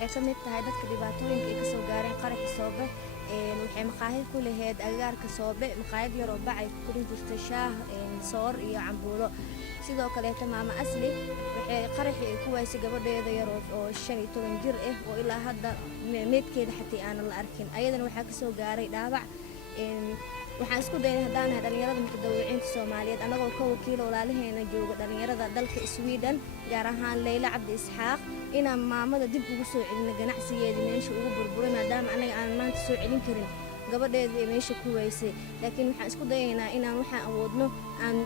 waxay ka mid tahay dadka dhibaatooyinka ay ka soo gaareen qaraxi Soobe waxay maqaahid ku lahayd agagaarka Soobe maqaayad yar oo bacay ku korin jirtay shaah soor iyo cambuulo sidoo kale maama asli waxay qaraxi ay ku waysay gabadheeda yar oo 15 jir ah oo ilaa hadda meedkeeda xatii aan la arkin ayadana waxa ka soo gaaray dhaawac waxaan isku daynay hadaan dhalinyarada mutadawiciinta Soomaaliyeed anagoo ka wakiil walaalaheena jooga dhalinyarada dalka Sweden gaar ahaan Leila Cabdi Isxaaq inaan maamada dib ugu soo celino ganacsigeedii meesha ugu burburay maadaama anaga aan maanta soo celin karin gabadheeda meesha ku waysay laakiin waxaan isku daynaa inaan waxaan awoodno aan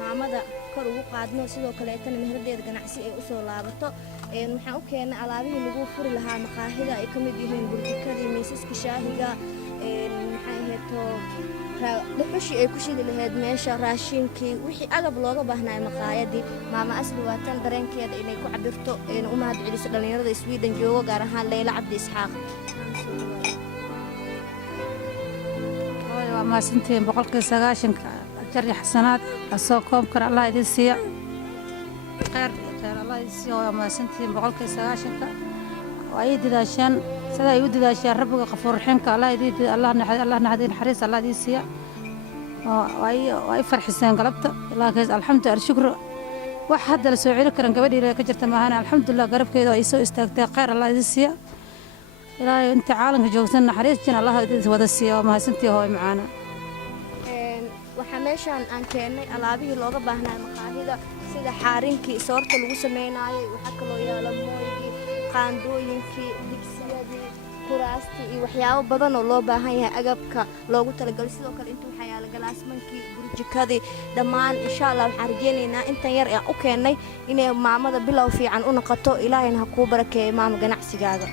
maamada kor ugu qaadno sidoo kale tan mehradeeda ganacsi ay u soo laabato waxaan u keenay alaabihii lagu furi lahaa maqaahida ay ka mid yihiin burjikadii miisaska shaahiga maxay heeto dhuxushi ay ku shidi lahayd meesha raashinkii wixii agab looga baahnaa maqaayadii maama asli waa tan dareenkeeda inay ku cabirto u mahad celiso dhalinyarada Sweden jooga gaar ahaan Leila Cabdi Isxaaq waa maasantiin 190 أجر حسنات أسوقهم كر الله يدسيا خير الله يدسيا وما سنتين بقولك ساشنك وأيد داشان سلا يود داشان ربك غفور رحيم الله يدي الله نحدين حريص الله يدسيا وأي فرح حسين قلبته الله كيس الحمد لله الشكر واحد السعودية كرن قبل كجرت معنا الحمد لله قرب كذا يسوي استقطاع خير الله يدسيا إلى أنت عالم جوزنا حريص جن الله يدي ودسيا وما سنتي هو معنا waxa meeshan aan keenay alaabihii looga baahnaa maqaahida sida xaarinkii soorta lagu sameeyay waxa kale oo yaala mooyii qaandooyinkii digsiyadii kuraastii iyo waxyaabo badan oo loo baahan yahay agabka loogu talagalay sidoo kale inta waxa yaala galaasmankii burjikadii dhammaan insha Allah waxaan rajaynaynaa intan yar aan u keenay inay maamada bilow fiican u noqoto ilaahayna ha ku barakeeyo maama ganacsigaaga